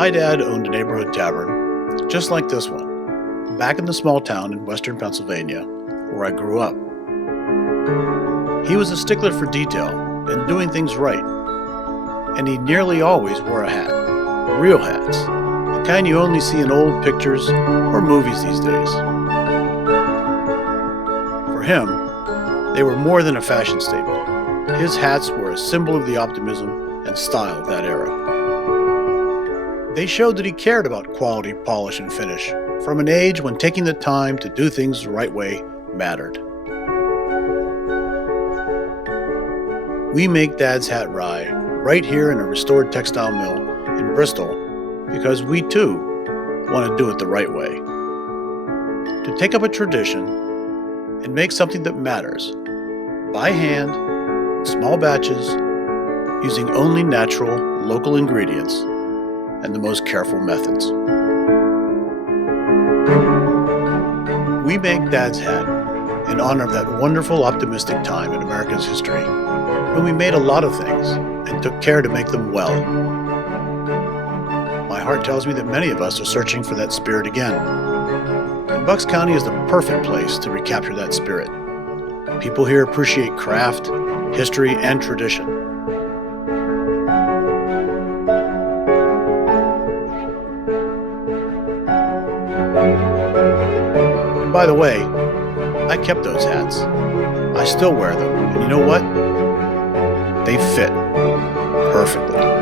My dad owned a neighborhood tavern, just like this one, back in the small town in western Pennsylvania, where I grew up. He was a stickler for detail and doing things right, and he nearly always wore a hat. Real hats, the kind you only see in old pictures or movies these days. For him, they were more than a fashion statement. His hats were a symbol of the optimism and style of that era. They showed that he cared about quality, polish, and finish from an age when taking the time to do things the right way mattered. We make Dad's Hat Rye right here in a restored textile mill in Bristol because we too want to do it the right way. To take up a tradition and make something that matters by hand, in small batches, using only natural, local ingredients and the most careful methods. We make Dad's Hat in honor of that wonderful, optimistic time in America's history when we made a lot of things and took care to make them well. My heart tells me that many of us are searching for that spirit again. And Bucks County is the perfect place to recapture that spirit. People here appreciate craft, history, and tradition. And by the way, I kept those hats. I still wear them, and you know what? They fit perfectly.